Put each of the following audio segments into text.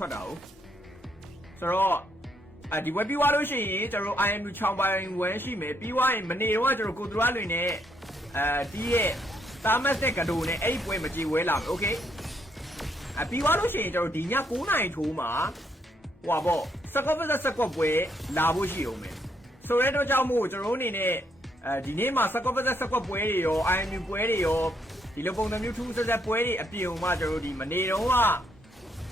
ထွက်တာ哦ဆိုတော့ဒီဝက်ပြီးွားလို့ရှိရင်ကျွန်တော် IMU ချောင်းပိုင်း1ရှိမယ်ပြီးွားရင်မနေ့တော့ကျွန်တော်ကိုသူရလွင်နဲ့တီးရဲ့တာမတ်တဲ့ကဒိုနဲ့အဲ့ပွဲမကြည်ဝဲလာမယ်โอเคပြီးွားလို့ရှိရင်ကျွန်တော်ဒီည9နာရီထိုးမှာဟိုပါပေါ့စကော့ပတ်စကော့ပွဲလာဖို့ရှိအောင်မယ်ဆိုရဲတော့ကြောင့်မို့ကျွန်တော်အနေနဲ့ဒီနေ့မှာစကော့ပတ်စကော့ပွဲတွေရော IMU ပွဲတွေရောဒီလိုပုံစံမျိုးထူးဆက်ပွဲတွေအပြင်မှာကျွန်တော်ဒီမနေ့တော့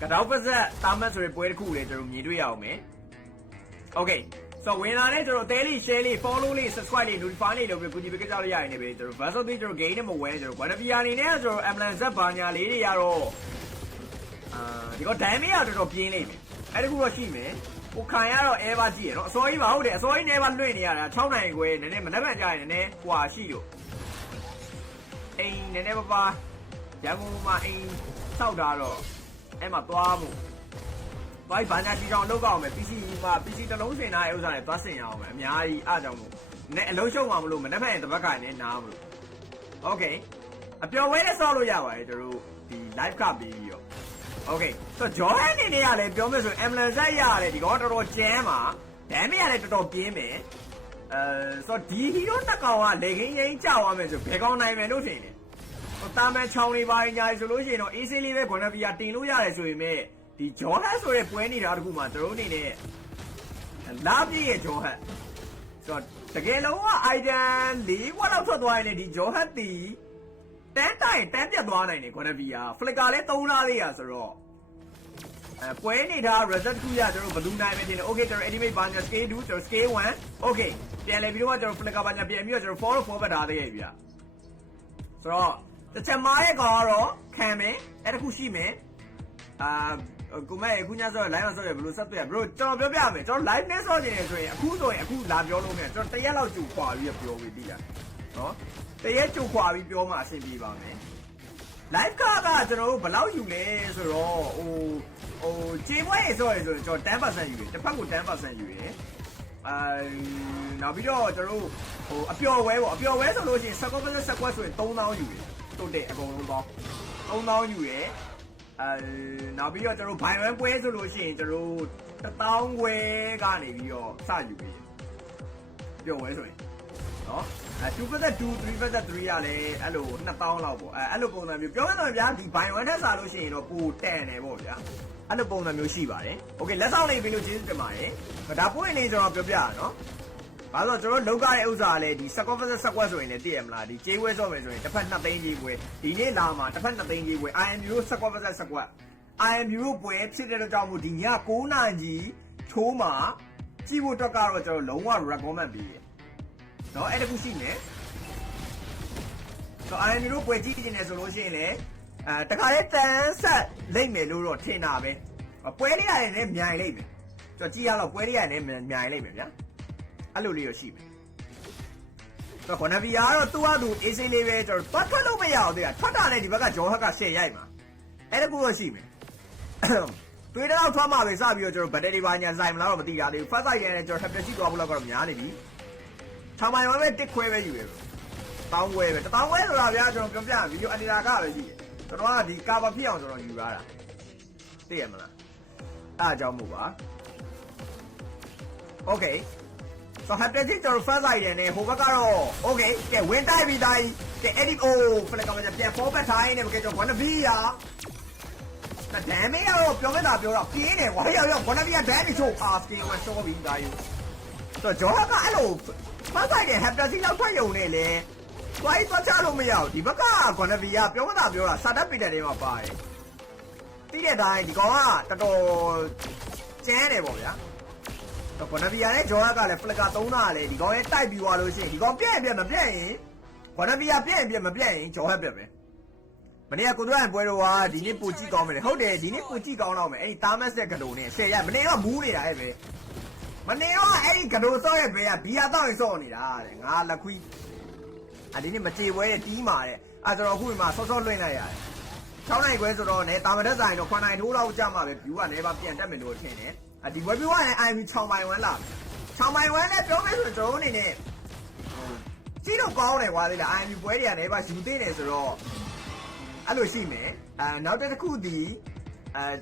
ကတော့ပတ်ဆက်တာမတ်ဆိုတဲ့ပွဲတစ်ခုလည်းကျွန်တော်မြင်တွေ့ရအောင်မယ်။ Okay ဆိုဝင်လာတဲ့ကျွန်တော်တဲလေး share လေး follow လေး subscribe လေး notify လေးလုပ်ပြီးကူညီပေးကြလို့ရရင်လည်းကျွန်တော် versus ပြီးကျွန်တော် game နဲ့မဝဲကျွန်တော် Guadalajara အနေနဲ့ကျွန်တော် ambulance ဇက်ဘာညာလေးတွေရတော့ဒီက damage ကတော်တော်ပြင်းလိမ့်မယ်။အဲ့ဒါကူတော့ရှိမယ်။ကိုခံရတော့ ever ကြည့်ရနော်အစောကြီးပါဟုတ်တယ်အစောကြီးနေပါလွင့်နေရတာ6နိုင်ခွဲနည်းနည်းမနှက်မှန်ကြရင်နည်းနည်းဟွာရှိလို့အိမ်နည်းနည်းပါရန်ကုန်မှာအိမ်စောက်တာတော့အဲ့မှာသွားမှုဘာညာတီကောင်လောက်ကောက်မယ် PC မှာ PC တစ်လုံးစင်ထားတဲ့ဥစ္စာတွေသွားစင်ရအောင်မယ်အများကြီးအားကြောင့်မို့နဲ့အလုံးရှုံမှာမလို့မနှက်ဖက်ရင်တပတ်ခိုင်နဲ့နားမလို့ Okay အပျော်ဝဲနဲ့ဆော့လို့ရပါတယ်ကျွန်တော်တို့ဒီ live ကပြီးပြီးတော့ Okay ဆိုတော့ Johan အနေနဲ့ကလည်းပြောမယ်ဆိုရင် ambulance ဆက်ရတယ်ဒီကောင်တော်တော်ကျန်းပါ damage ကလည်းတော်တော်ပြင်းမယ်ဆိုတော့ဒီ hero တစ်ကောင်ကလေခင်းရင်ကြောက်ရမယ်ဆိုဘယ်ကောင်နိုင်မယ်လို့ထင်လဲတာမန်ချောင်းလေးပါညာဆိုလို့ရှိရင်တော့အေးဆေးလေးပဲခွန်နပီယာတင်လို့ရတယ်ဆိုရင်မဲ့ဒီဂျော်ဟတ်ဆိုတဲ့ပွဲနေတာတခုမှတို့အနေနဲ့လာပြည့်ရဲ့ဂျော်ဟတ်ဆိုတော့တကယ်လုံးက item ၄ ဝက်လောက်ထွက်သွားရင်ဒီဂျော်ဟတ်တီတန်းတိုင်တန်းပြတ်သွားနိုင်တယ်ခွန်နပီယာဖလစ်ကာလည်း3လားလေးရဆိုတော့ပွဲနေတာ result 2ရကျွန်တော်ဘယ်သူနိုင်မယ်တင်လဲ okay ကျွန်တော် estimate ဘာညာ scale 2ကျွန်တော် scale 1 okay ပြန်လဲပြီးတော့ကျွန်တော်ဖလစ်ကာဘာညာပြန်ပြီးတော့ကျွန်တော် follow forward ထားသေးရဲ့ဗျာဆိုတော့တချမားရဲ့ကောင်ကတော့ခံမယ်အဲ့တခုရှိမယ်ကိုမဲအခုညဆော့ live ဆော့ရဘယ်လိုဆက်တွေ့ရဘရိုကျွန်တော်ပြောပြမယ်ကျွန်တော် live နဲ့ဆော့နေတယ်ဆိုရင်အခုဆိုရင်အခုလာပြောလို့မယ်ကျွန်တော်တရက်လောက်ကြိုခွာပြီးပြောပြီးပြီလားနော်တရက်ကြိုခွာပြီးပြောမှအဆင်ပြေပါမယ် live ကကျွန်တော်တို့ဘယ်လောက်ယူလဲဆိုတော့ဟိုခြေပွဲရေဆော့ရဆိုရင်ကျွန်တော် 10% ယူတယ်တစ်ဖက်ကို 10% ယူတယ်နောက်ပြီးတော့ကျွန်တော်တို့ဟိုအပျော်ဝဲပေါ့အပျော်ဝဲဆိုလို့ရှိရင်စကွက်ဆိုရင်3000ယူတယ်တိုးတဲ့အကုန်လုံးပေါင်း3000ယူရယ်နောက်ပြီးတော့ကျွန်တော်ဘိုင်ဝမ်ပွဲဆိုလို့ရှိရင်ကျွန်တော်1000ခွဲကနေပြီးတော့စယူပြီးပြောဝဲဆိုရင်နော်2% 3% ရလဲအဲ့လို2000လောက်ပေါ့အဲ့လိုပုံစံမျိုးပြောရတော့ဗျာဒီဘိုင်ဝမ်ထက်စားလို့ရှိရင်တော့ပိုတန်တယ်ပေါ့ဗျာအဲ့လိုပုံစံမျိုးရှိပါတယ်โอเคလက်ဆောင်လေးပြီးလို့ကျေးဇူးတင်ပါတယ်ဒါပွင့်နေကျွန်တော်ပြောပြရနော်ဘာလို့ကျွန်တော်လောက်ရတဲ့ဥစ္စာလည်းဒီ squat ဆိုရင်လည်းတည်ရမလားဒီကြေးဝဲဆော့မယ်ဆိုရင်တစ်ဖက်2သိန်းကြေးပွဲဒီနေ့လာမှာတစ်ဖက်2သိန်းကြေးပွဲ IMU squat IMU ပွဲဖြစ်တဲ့ကြောင့်မို့ဒီည9နာရီထိုးမှာကြည့်ဖို့အတွက်ကတော့ကျွန်တော်လုံးဝ recommend ပေးရเนาะအဲ့တခုရှိနေဆို IMU ပွဲကြည့်နေတယ်ဆိုလို့ရှိရင်လည်းတခါလေးတန်းဆက်လိမ့်မယ်လို့တော့ထင်တာပဲပွဲလေးရတယ်လည်းမြိုင်လိမ့်မယ်ကျွန်တော်ကြည့်ရတော့ပွဲလေးရတယ်လည်းမြိုင်လိမ့်မယ်ဗျာအဲ့လိုလေးရရှိမယ်ဆိုတော့ခွန်နဗီယာကတော့သူ့ဟာသူအေးဆေးလေးပဲကျွန်တော်ထွက်လို့မရအောင်တဲ့ထွက်တာလည်းဒီဘက်ကဂျော်ဟက်က10ရိုက်မှာအဲ့ဒါကူတော့ရှိမယ်တွေးတော့ထွက်မှာပဲစပြီးတော့ကျွန်တော်ဘက်တရီပါညာဆိုင်မလားတော့မသိတာသေးဘူးဖတ်ဆိုင်ရတဲ့ကျွန်တော်ထပ်ပြရှိသွားဖို့လောက်ကတော့များနေပြီထောင်မိုင်မှာပဲတစ်ခွဲပဲယူရတော့တောင်းဝဲပဲတောင်းဝဲဆိုတာဗျာကျွန်တော်ပြောပြဗီဒီယိုအနေနာကပဲရှိတယ်ကျွန်တော်ကဒီကာဗာဖြစ်အောင်ကျွန်တော်ယူရတာသိရမလားအားကြောင့်မို့ပါ Okay so happy ကျွန်တော် first side နဲ့ဟိုဘက်ကတော့ okay ကဲဝင်တိုက်ပြီးတိုင်းကဲ edit ဖလက်ကမှပြန် forward ထိုင်းနေမှာကဲကျွန်တော် wanna be ရဒါ damage ရောပြောနေတာပြောတော့ပြင်းတယ်ကွာရောက် wanna be က damage ချိုး skin မှာ show ပြီးတိုင်းဆိုတော့ဂျော်ကအဲ့လို first side နဲ့ happy လောက်ထွက်ရုံနဲ့လေသွားချလို့မရဘူးဒီဘက်က wanna be ကပြောနေတာပြောတာစာတတ်ပိတဲ့ထဲမှာပါတယ်တိတဲ့အတိုင်းဒီကောင်ကတော်တော်ကျန်းတယ်ပေါ့ဗျာတော့ခွန်နဗီယာနဲ့ဂျော်ဟတ်ကလည်းဖလကာ3နာလည်းဒီကောင်ရဲ့တိုက်ပြီးသွားလို့ရှိရင်ဒီကောင်ပြည့်မပြည့်ရင်ခွန်နဗီယာပြည့်မပြည့်ရင်ဂျော်ဟတ်ပြည့်ပဲမနေ့ကကိုတို့ရန်ပွဲတော့ဟာဒီနေ့ပူကြည့်ကောင်းမယ်ဟုတ်တယ်ဒီနေ့ပူကြည့်ကောင်းတော့မယ်အဲ့ဒီတာမတ်တဲ့ကတိုနဲ့10ရမနေ့ကမူးနေတာရဲ့ပဲမနေ့ကအဲ့ဒီကတိုစော့ရဲ့ပဲကဘီယာတောက်ရင်စော့နေတာတဲ့ငါလက်ခွီးဒီနေ့မကြေပွဲရဲ့တီးမာတဲ့အဲ့တော့အခုမှဆော့လွှင့်လိုက်ရတယ်6နိုင်ခွဲဆိုတော့ねတာမတက်ဆိုင်တော့9နိုင်ထိုးလောက်ကြာမှာပဲ view ကနေပါပြန်တက်မယ်လို့ထင်တယ်ဒီဝက်ပြီးွားရင် IMU 6မိုင်1လာ6မိုင်1နဲ့ပြောမယ်ဆိုတော့ကျွန်တော်အနေနဲ့ကြီးတော့ကောင်းတယ်ကွာလေ IMU ပွဲတွေကနေပါယူသေးတယ်ဆိုတော့အဲ့လိုရှိမယ်နောက်တစ်ခုဒီ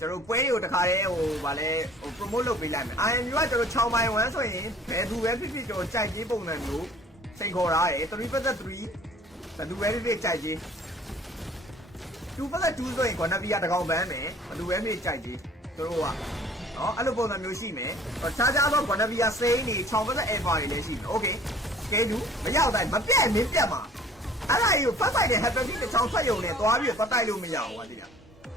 ကျွန်တော်ပွဲတွေကိုတခါတည်းဟိုဗာလဲဟို promote လုပ်ပေးလိုက်မယ် IMU ကကျွန်တော်6မိုင်1ဆိုရင်ဘယ်သူပဲဖြစ်ဖြစ်ကျွန်တော်ကြိုက်ကြီးပုံစံမျိုးစိန်ခေါ်ထားတယ်3 vs 3ဘယ်သူပဲဖြစ်ဖြစ်ကြိုက်ကြီး2 vs 2ဆိုရင်ကွန်နဗီယာတကောင်ပန်းမယ်ဘယ်သူပဲဖြစ်ကြိုက်ကြီးသူတို့ကနော်အဲ့လိုပုံစံမျိုးရှိမယ်ခြားခြားသောကွန်နဗီယာစိန်တွေ6 vs alpha တွေလည်းရှိမယ် okay schedule မရောက်တိုင်းမပြတ်မင်းပြတ်မှာအဲ့ဒါကြီးကိုဖတ်လိုက်တဲ့ happy တစ်ချောင်းဆက်ယုံနဲ့သွားပြီးတော့တိုက်လို့မရဘူးကွာတိကျ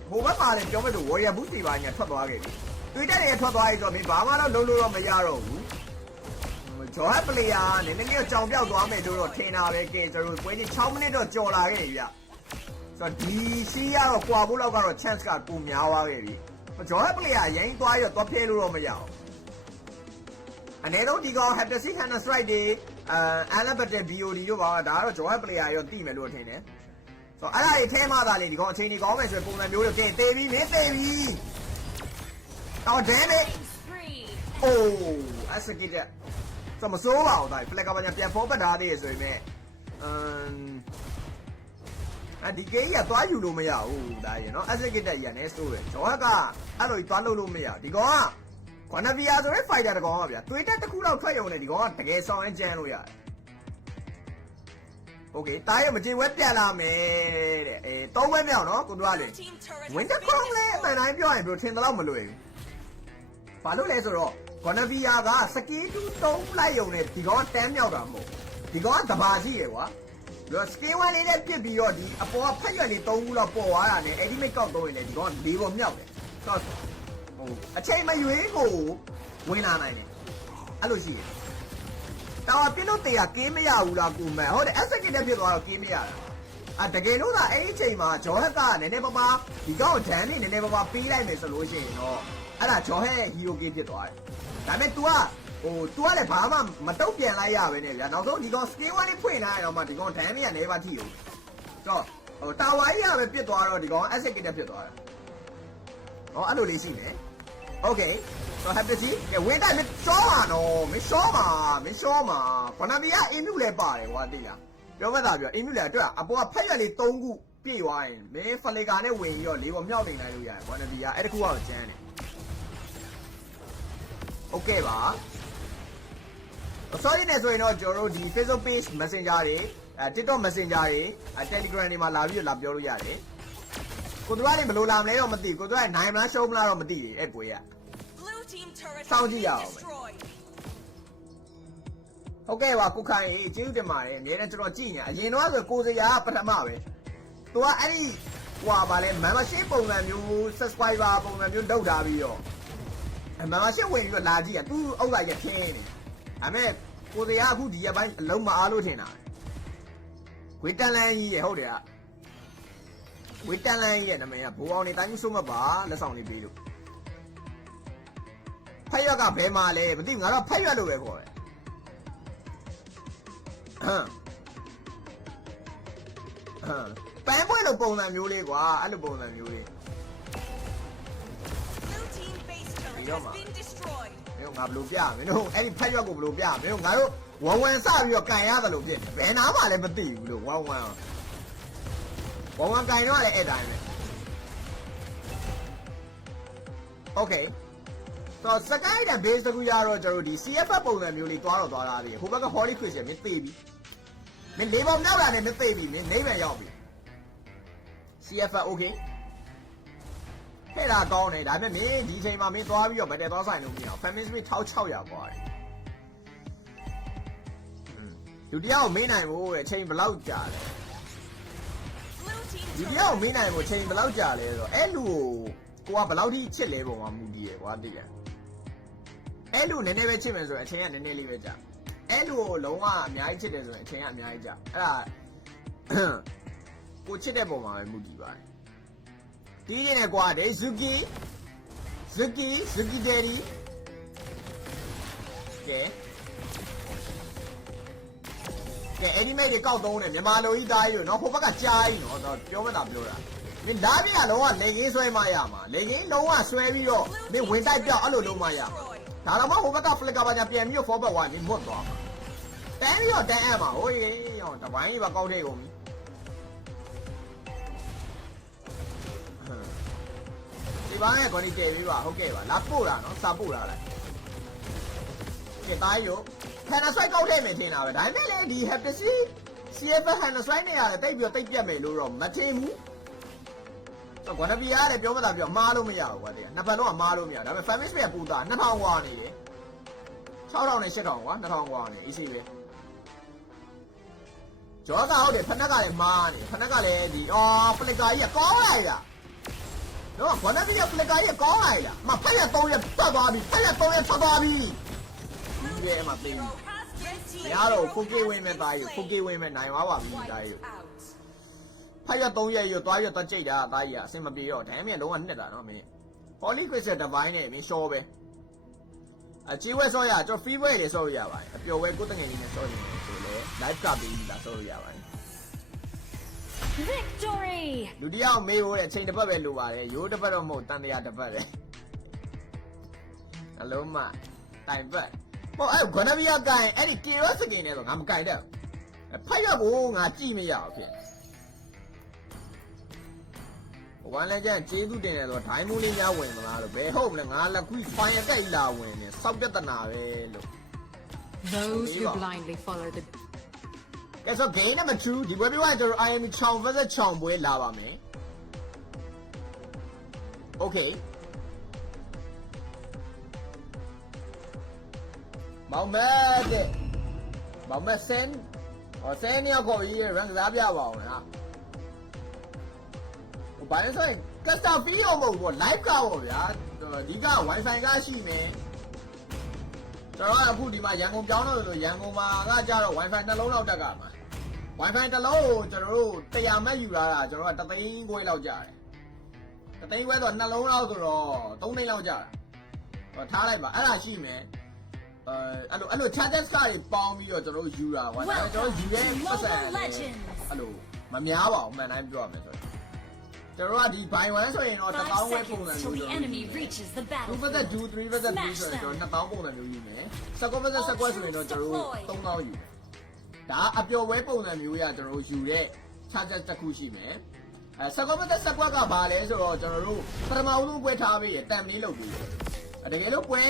ဟိုဘက်မှာလည်းပြောမဲ့လို့ warrior boost တွေပါညာထွက်သွားခဲ့ပြီတွေ့တဲ့တွေထွက်သွားပြီဆိုတော့မင်းဘာမှတော့လုံးလို့တော့မရတော့ဘူးဂျော်ဟက်ပလေယာနည်းနည်းလေးကြောင်ပြောက်သွားမယ်လို့တော့ထင်တာပဲကဲကျွန်တော်ပွဲချင်း6မိနစ်တော့ကြော်လာခဲ့ပြီဗျဆိုတော့ဒီရှိရတော့ကွာဖို့လောက်ကတော့ chance ကပုံများသွားခဲ့ပြီဂျော်ဟက်ပလေယာရင်သွားရတော့သွားဖျဲလို့တော့မရအောင်အနေတော့ဒီကောင် haptic hand strike တွေAlabama BOD တို့ပါဒါကတော့ Joy player ရောတိမယ်လို့ထင်တယ်ဆိုတော့အဲ့ဒါတွေထဲမှာသာလေဒီကောင်အချိန်ကြီးကောင်းမယ်ဆိုရင်ပုံစံမျိုးတွေတေးပြီးမင်းတေးပြီးတော့ damn it အိုးအစကိတဲ့ဆိုမစိုးပါဘူးဒါ flag ကဘာညာပြန်ဖောပတ်ထားသေးရဆိုရင်မဲ့ဒီ game ကသွားယူလို့မရဘူးဒါရယ်နော်အစကိတဲ့ရန်နေစိုးတယ် Joy ကအဲ့လိုသွားလို့မရဒီကောင်ကကွန်နဗီယာဆိုတဲ့ fighter တကောင်ပါဗျာသွေးတက်တစ်ခုလောက်ထွက်ရုံနဲ့ဒီကောင်ကတကယ်ဆောင်ရင်ကြမ်းလို့ရတယ်โอเคတားရမကြေဝဲပြန်လာမယ်တဲ့၃ဝဲမြောက်နော်ကိုတို့ကလေ Winter Crown လေအမှန်တိုင်းပြောရင်ဘယ်လိုထင်သလောက်မလွယ်ဘူးဘာလို့လဲဆိုတော့ကွန်နဗီယာကစကီးတူ3လိုက်ရုံနဲ့ဒီကောင်က10မြောက်တာမဟုတ်ဒီကောင်ကတဘာရှိရယ်ကွာပြီးတော့ scale 1လေးနဲ့ပြစ်ပြီးတော့ဒီအပေါ်ကဖက်ရွက်လေး3ခုလောက်ပေါ်သွားတာနဲ့ ultimate ကောက်တော့ရင်လေဒီကောင်က4ပေါ်မြောက်တယ်ဆိုတော့အချိန်မရွေးကိုဝင်လာနိုင်တယ်အဲ့လိုရှိတယ်တော်ပြင်းလို့တေးကကင်းမရဘူးလားကိုမန်ဟုတ်တယ် SK တက်ဖြစ်သွားတော့ကင်းမရတာတကယ်လို့သာအဲ့ဒီအချိန်မှာဂျော်ဟက်ကနည်းနည်းပါးပါးဒီကောင်ဒန်နေနည်းနည်းပါးပါးပေးလိုက်မယ်ဆိုလို့ရှိရင်တော့အဲ့ဒါဂျော်ဟက်ရဲ့ hero game ဖြစ်သွားတယ်ဒါပေမဲ့ तू ကतू ကလည်းဘာမှမတုတ်ပြန်လိုက်ရပဲနဲ့ဗျာနောက်ဆုံးဒီကောင် scale 1လေးဖွင့်ထားရတော့မှဒီကောင်ဒန်နေကလည်းပါထိဘူးတော့တာဝါကြီးကပဲပြစ်သွားတော့ဒီကောင် SK တက်ဖြစ်သွားတယ်ဟောအဲ့လိုလေးရှိမယ်โอเคဆိုတော့ happy ကြီးကဝင်တိုင်းမရှောပါနော်မရှောပါခဏမီကအင်းမြူလဲပါတယ်ကွာတိလားပြောမှသာပြောအင်းမြူလဲအတွက်အပေါ်ကဖက်ရက်လေး3ခုပြည့်သွားရင်မင်းဖလေကာနဲ့ဝင်ပြီးတော့၄ပေါ်မြောက်နေနိုင်လို့ရတယ်ခဏမီကအဲ့တခုကတော့ကျန်းတယ်โอเคပါ sorry နဲ့ဆိုရင်တော့ကျွန်တော်တို့ဒီ Facebook page messenger တွေTikTok messenger တွေTelegram တွေမှာလာပြီးတော့လာပြောလို့ရတယ်ကိုတို့ကလည်းဘယ်လိုလာမလဲတော့မသိကိုတို့ကနိုင်မလားရှုံးမလားတော့မသိဘူးအဲ့ပွဲကစောင့်ကြည့်ရအောင်ဟုတ်ကဲ့ပါကိုခိုင်ကျေးဇူးတင်ပါတယ်အများနဲ့ကျွန်တော်ကြည့်နေအရင်တော့ဆိုကိုစရာပထမပဲသူကအဲ့ဒီဟွာဗာလဲ membership ပုံစံမျိုး subscriber ပုံစံမျိုးလုပ်ထားပြီးတော့ membership ဝင်ပြီးတော့လာကြည့်ရသူဥစ္စာရခင်းနေဒါပေမဲ့ကိုစရာအခုဒီရက်ပိုင်းအလုံးမအားလို့ထင်တာဝေတန်လန်းကြီးရဟုတ်တယ်ကဝေတန်လန်းကြီးရဲ့နာမည်ကဘိုးအောင်နေတိုင်းမှုဆုံးမပါလက်ဆောင်လေးပေးလို့ဖက်ရွက်ကဘယ်မှာလဲမသိငါတော့ဖက်ရွက်လို့ပဲခေါ်တယ်ပန်းပွဲလိုပုံစံမျိုးလေးကွာအဲ့လိုပုံစံမျိုးလေးဒီတော့မှာမင်းငါဘလို့ပြမင်းတို့အဲ့ဒီဖက်ရွက်ကိုဘလို့ပြမင်းတို့ငါတို့ဝမ်ဝမ်စပြီးတော့ကန်ရတယ်လို့ဖြစ်တယ်ဘယ်နာမှလည်းမသိဘူးလို့ဝမ်ဝမ်ကန်တော့လည်းအဲ့တိုင်းပဲโอเคဆိုစကိုင်းတဲ့ base တခုရတော့ကျွန်တော်ဒီ CFF ပုံစံမျိုးလေးသွားတာလေဟိုဘက်က Holy Christian မင်းသိပြီမင်းလေးပေါ်မြောက်လာတယ်မင်းသိပြီမင်းနေပြန်ရောက်ပြီ CFF okay ဟဲ့လားကောင်းတယ်ဒါပေမဲ့မင်းဒီအချိန်မှာမင်းသွားပြီးတော့ဗတ်တယ်သွားဆိုင်လို့မရအောင် Family Street 1600กว่าတယ်လူတယောက်မင်းနိုင်ဖို့အချိန်ဘယ်လောက်ကြာလဲဒီတယောက်မင်းနိုင်ဖို့အချိန်ဘယ်လောက်ကြာလဲဆိုတော့အဲ့လူကိုကဘယ်လောက်ထိချစ်လဲပုံမှာမူတည်ရကွာသိတယ်အဲ့လူနည်းနည်းပဲချစ်မယ်ဆိုရင်အချိန်ကနည်းနည်းလေးပဲကြာအဲ့လူကိုလုံးဝအများကြီးချစ်တယ်ဆိုရင်အချိန်ကအများကြီးကြာအဲ့ဒါကိုချစ်တဲ့ပုံမှာပဲမူတည်ပါတယ်တီးနေတယ်ကွာဒေဇူကီဒယ်ရီကဲအဲ့ဒီမဲ့တွေကောက်သုံးတယ်မြန်မာလိုကြီးသားကြီးတို့နော်ဟိုဘက်ကကြားကြီးနော်ပြောမတာပြောတာမင်းလာပြရလုံးဝလေကင်းဆွဲမှရမှာလေကင်းလုံးဝဆွဲပြီးတော့မင်းဝင်တိုက်ပြောက်အဲ့လိုလုံးမှရမှာဒါတော့မှဟိုဘက်က flicker ပါညာပြန်ပြီးတော့ forward ဝါနေမွတ်သွားမှာတန်းပြီးတော့တန်းအပ်မှာဟိုးရောတပိုင်းကြီးပါကောက်ထဲကုန်ပြီ ဒီဘာနဲ့ခေါ်နေတယ်ပြီးပါဟုတ်ကဲ့ပါလာပို့တာနော်စာပို့တာလားကဲတိုင်းရောဟန်နာဆိုင်ကောက်ထဲမယ်ထင်တာပဲဒါပေမဲ့လေဒီ Heptasy CF ဟန်နာဆိုင်နဲ့ရတယ်တိတ်ပြီးတိတ်ပြတ်မယ်လို့တော့မထင်ဘူးတော့ကွာနဘီရတယ်ပြောမလားပြောမှားလို့မရဘူးကွာတဲ့နှစ်ဖက်လုံးကမှားလို့မရဒါပေမဲ့ Famous ပဲပူတာ2000กว่าနေတယ်6000နဲ့8000ကွာ2000กว่าနေ easy ပဲကျော်ကဟုတ်တယ်ဖက်နက်ကလည်းမားနေဖက်နက်ကလည်းဒီဖလစ်ကာကြီးကကောင်းလိုက်တာနော်ကွာနဘီကဖလစ်ကာကြီးကကောင်းလိုက်တာမဖက်ရ3ရက်ပတ်သွားပြီဖက်ရ3ရက်ထွက်သွားပြီဒီရဲ့မှာသိပြီရတော့ 4K ဝင်းမဲ့သားကြီး 4K ဝင်းမဲ့နိုင်သွားပါပြီသားကြီးဖက်ရ3ရက်ရသွားရတော့ကြိတ်တာသားကြီးကအဆင်မပြေတော့ဒမ်းမြန်လုံးဝနှစ်တာနော်မင်း Holy Crystal တစ်ပိုင်းနဲ့မင်းရှော့ပဲအချီဝဲဆော့ရကျွန်တော် free way လေဆော့ရရပါတယ်အပျော်ဝဲကိုတငယ်လေးနဲ့ဆော့နေတယ်ဆိုလဲ live ကပေးပြီးလာဆော့ရရပါတယ် Victory လူတယောက်မေးဖို့တဲ့အချိန်တစ်ပတ်ပဲလိုပါတယ်ရိုးတစ်ပတ်တော့မဟုတ်တန်တရားတစ်ပတ်ပဲအလုံးမတိုင်ပတ်ဟောအဲ့ဂနဗီယာကိုင်အဲ့ဒီကေရောစကင်နဲ့ဆိုငါမကိုင်တတ်ဖတ်ရဖို့ငါကြည့်မရဘူးဖြစ်ဝမ်းလည်းကျန်ကျေးဇူးတင်တယ်ဆိုတော့ဒိုင်းမူးလေးများဝင်မလားလို့ဘယ်ဟုတ်မလဲငါလက်ခွေးဖိုင်အတက်လာဝင်နေစောက်ပြဿနာပဲလို့ Those who blindly follow the ကဲဆို game number 2ဒီပွဲပြီးတော့ကျွန်တော် IME ချောင်း vs ချောင်းပွဲလာပါမယ် Okay မောင်မက်တဲ့မောင်မက်ဆန်ဆန်ရောက်ခေါ်ပြီး rank စားပြပါအောင်ဟာဘာလဲဆိုရင် custom fee ရောမဟုတ်ဘူး live ကပေါ့ဗျာဒီက wifi ကရှိမယ်ကျွန်တော်အခုဒီမှာရန်ကုန်ပြောင်းလို့ရန်ကုန်မှာကကြတော့ wifi နှလုံးလောက်တက်ကမှာ wifi တစ်လုံးကိုကျွန်တော်တို့100 meg ယူလာတာကျွန်တော်က3သိန်းခွဲလောက်ကြတယ်3သိန်းခွဲဆိုနှလုံးလောက်ဆိုတော့3သိန်းလောက်ကြတာထားလိုက်ပါအဲ့ဒါရှိမယ်အဲ့လို charges ကတွေပေါင်းပြီးတော့ကျွန်တော်တို့ယူတာကွာကျွန်တော်ယူရဲပတ်စံအဲ့လိုမများပါဘူးမှန်တိုင်းပြောရမယ်ဆိုကျွန်တော်ကဒီ buy one ဆိုရင်တော့1000ဝဲပုံစံမျိုး2 vs 2 3 vs 2ဆိုရင်ကျွန်တော်2000ပုံစံမျိုးယူမယ်7 vs 7ဆိုရင်တော့ကျွန်တော်တို့3000ယူမယ်ဒါအပျော်ဝဲပုံစံမျိုးရကျွန်တော်တို့ယူတဲ့ charger တစ်ခုရှိမယ်7 vs 7ကဘာလဲဆိုတော့ကျွန်တော်တို့ပထမဦးဆုံးပွဲထားပြီးတန်လေးလုပ်ပြီးတကယ်လို့ပွဲ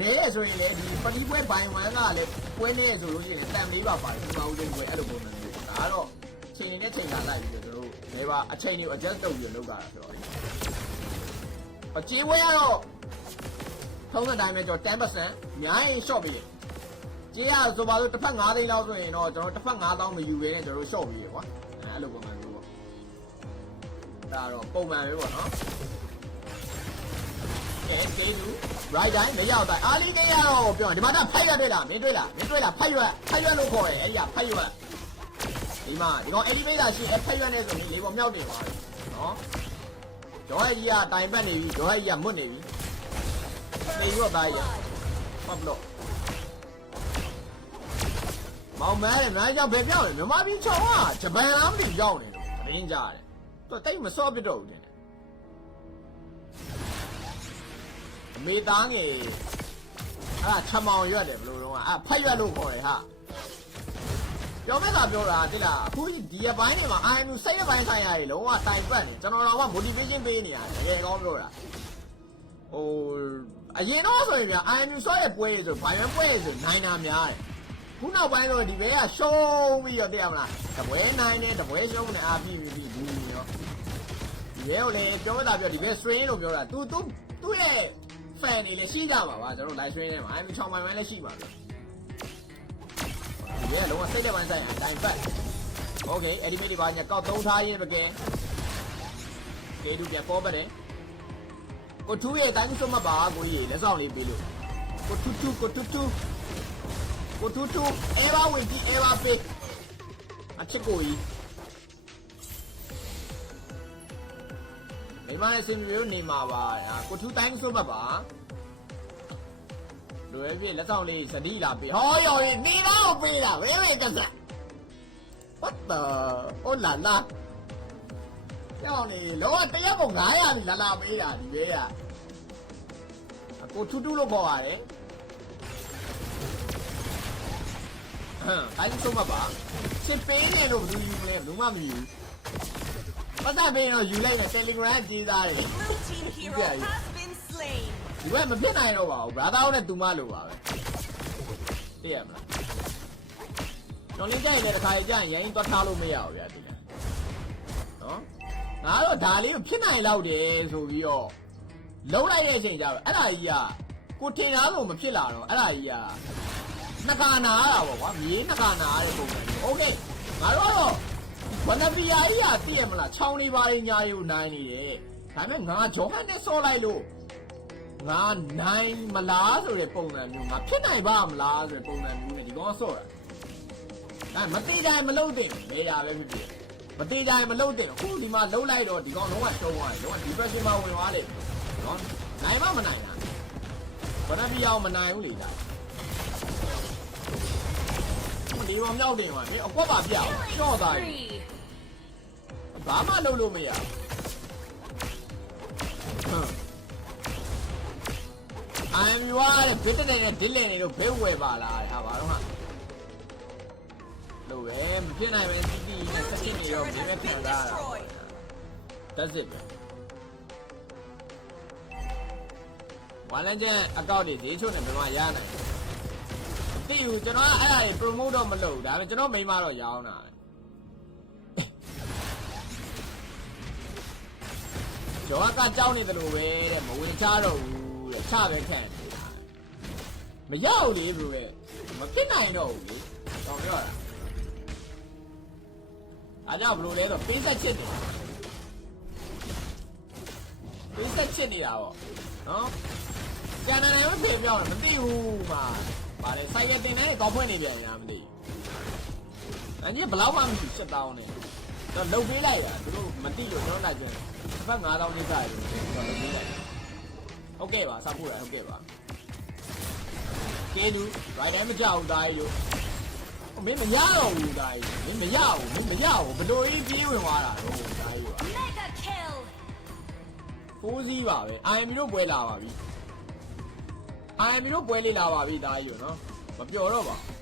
နေဆိုရင်လေဒီပတိပွဲ buy one ကလည်းပွဲနေဆိုလို့ရှိရင်တန်လေးပါပါတယ်ပထမဦးဆုံးပွဲအဲ့လိုပုံစံမျိုးဒါတော့ချိန်နဲ့ချိန်လာလိုက်ပြီးတော့ကျွန်တော်တို့နေပါအချိန်တွေကို adjust လုပ်ပြီးလုပ်ကြတာဆိုတော့အချင်းဝဲကတော့ထုံးတဲ့အတိုင်းပဲကျွန်တော် 10% များရင် short ပြီးကြေးရဆိုပါလို့တစ်ဖက်9သိန်းလောက်ဆိုရင်တော့ကျွန်တော်တစ်ဖက်9000မယူဘဲနဲ့ကျွန်တော် short ပြီးရကွာအဲ့လိုပုံမှန်မျိုးပေါ့ဒါတော့ပုံမှန်ပဲပေါ့နော်ကဲတေးသူ right တိုင်းမရောက်တိုင်းအားလေးတရတော့ပြောဒီမှာတော့ဖိုက်ရတယ်လားမင်းတွေ့လားဖိုက်ရွက်လို့ခေါ်ရဲအဲ့ဒီကဖိုက်ရွက်ဒီမှာဒီကောင် elevator ရှိအဖက်ရွက်နဲ့ဆိုရင်လေးပေါ်မြောက်နေပါပြီနော်ဂျော်ကြီးကတိုင်ပတ်နေပြီဂျော်ကြီးကမွတ်နေပြီနေရောသားရပတ်လို့မောင်မဲနိုင်ကြောင့်ဘယ်ပြောင်းလဲမြန်မာပြည်ချောင်းကဂျပန်လားမသိပြောင်းနေလို့ရင်းကြတယ်သူတိတ်မစော့ပြတော့ဘူးတဲ့မေသားငယ်အဲ့ချမောင်ရွက်တယ်ဘယ်လိုတော့အဲ့ဖက်ရွက်လို့ခေါ်တယ်ဟာပြောမဲ့သာပြောတာတိလားအခုဒီအပိုင်းတွေမှာ IMU စိတ်ရဲ့ပိုင်းဆိုင်ရာတွေလုံးဝတိုင်ပတ်နေကျွန်တော်တော့ motivation ပေးနေတာတကယ်ကောင်းပြောတာဟိုအရင်တော့ဆိုရင်ဗျာ IMU ဆော့ရဲ့ပွဲဆိုဘာမှပွဲဆိုနိုင်တာများတယ်ခုနောက်ပိုင်းတော့ဒီဘဲကရှုံးပြီးတော့သိရမလားတပွဲနိုင်တယ်တပွဲရှုံးနေအားပြီးဘူးရောဒီဘဲကိုလည်းပြောမဲ့သာပြောဒီဘဲ string လို့ပြောတာသူ့ရဲ့ fan တွေလည်းရှိကြပါပါကျွန်တော် live stream ထဲမှာ IMU 6ပိုင်းလည်းရှိပါပြီဒီကလုံးဝစိတ်လက်ပိုင်းဆိုင်အတိုင်းပတ်โอเคအဲ့ဒီမိတွေပါညာကောက်သုံးထားရင်ပဲကဲကေတူပြန်ပေါ်ပါတယ်ကိုထူးရဲ့တိုင်းစုံမပါကိုကြီးလက်ဆောင်လေးပေးလို့ကိုထူးအဲဘာဝင်ကြည့်အဲဘာပေးအချစ်ကိုကြီးမိမရဲ့စင်မျိုးနေမှာပါကိုထူးတိုင်းစုံမပါလွယ်ပြည့်လက်ဆောင်လေးစတိလာပေးဟောရော်ရင်နေတော့ပေးတာဝဲကစား What the ဟိုလာကြောင်နေလောတရက်ပုံ900ပြီလာပေးတာဒီပဲကကိုထူးလို့ခေါ်ရတယ်ဟမ်တိုင်းဆုံးမပါစစ်ပေးနေလို့ဘူးယူမလဲဘူးမှမယူ ပတ်သက်ပြီးတော့ယူလိုက်တယ် Telegram ကြီးသားတယ် Blue team hero Yeah, yeah. has been slain. ဒီဘက်မဖြစ်နိုင်တော့ပါဘူး brother နဲ့သူမလိုပါပဲသိရမလားကျွန်တော်လေးကြိုက်နေတဲ့ခါကြီးကြာရင်ရင်သွားထားလို့မရဘူးဗျာဒီလားနော်ငါတော့ဒါလေးကိုဖြစ်နိုင်လောက်တယ်ဆိုပြီးတော့လုံးလိုက်ရဲ့အချိန်ကြပဲအဲ့ဒါကြီးကကိုထင်သားလို့မဖြစ်လာတော့အဲ့ဒါကြီးကနှစ်ခါနာရတာပေါ့ကွာမြေးနှစ်ခါနာရတဲ့ပုံစံမျိုးโอเคငါတော့ဝနပီယာကြီးကသိရမလားချောင်းလေးပါးလေးညာယူနိုင်နေတယ်ဒါပေမဲ့ငါဂျောဟန်နဲ့ဆော့လိုက်လို့ငါနိုင်မလားဆိုတဲ့ပုံစံမျိုးငါဖြစ်နိုင်ပါမလားဆိုတဲ့ပုံစံမျိုးနဲ့ဒီကောင်ဆော့တာဒါမတိတိုင်းမလုပ်တင်လေရပဲဖြစ်ဖြစ်မတိတိုင်းမလုပ်တင်အခုဒီမှာလုံးလိုက်တော့ဒီကောင်လုံးဝရှုံးသွားတယ်လုံးဝ depression မှာဝင်သွားတယ်နော်နိုင်မနိုင်လားဘာသာပြအောင်မနိုင်ဘူးလေဒါဒီကောင်မြောက်တင်ပါမင်းအကွက်ပါပြအောင်ရှော့သွားပြီဘာမှလုပ်လို့မရအိုင်ယူရတဲ့ဘစ်တဲ့နဲ့ဒစ်လင်တွေတို့ဘဲဝယ်ပါလားဟာဘာတော့ဟာလို့ပဲမဖြစ်နိုင်ပဲတီတီနဲ့စက်ချင်းတွေရောဒီမဲ့ခံစားရတာ That's it ဝါလန်ကျန်အကောင့်တွေဈေးချို့နဲ့ဘယ်မှာရနိုင်တိယူကျွန်တော်အဲ့ဒါတွေ promote တော့မလုပ်ဘူးဒါပေမဲ့ကျွန်တော်မိန်းမတော့ရောင်းတာကျော်ကကြောင်းနေတယ်လို့ပဲတဲ့မဝင်ချတော့ဘူးတဲ့ချပဲခံနေတာမရဘူးလေဘယ်လိုလဲမဖြစ်နိုင်တော့ဘူးလေတော့ပြောတာအားကြောင့်ဘယ်လိုလဲဆိုပေးဆက်ချစ်တယ်ပေးဆက်ချစ်နေတာပေါ့နော်ကျန်တယ်မပြေပြောင်းမသိဘူးမှာဗါလေစိုက်ကတင်နေတော့ဖွင့်နေပြန်ညာမသိအန်ကြီးဘလောက်မှမရှိ7000နဲ့တော့လုတ်ပေးလိုက်တာသူတို့မသိလို့ကျွန်တော်လာကြတယ်တစ်ဖက်9000နေစားတယ်ကျွန်တော်လုတ်ပေးလိုက်ဟုတ်ကဲ့ပါစပ်ဖို့ရဟုတ်ကဲ့ပါကဲလူ right time မကြောက်သားကြီးလို့မင်းမရတော့ဘူးသားကြီးမင်းမရဘူးမင်းမရဘူးဘလို့ကြီးပြေးဝင်သွားတာတော့သားကြီးပါ Mega kill. ဖိုးစည်းပါပဲ IM တို့ပွဲလာပါပြီ IM တို့ပွဲလေးလာပါပြီသားကြီးရောနော်မပျော်တော့ပါဘူး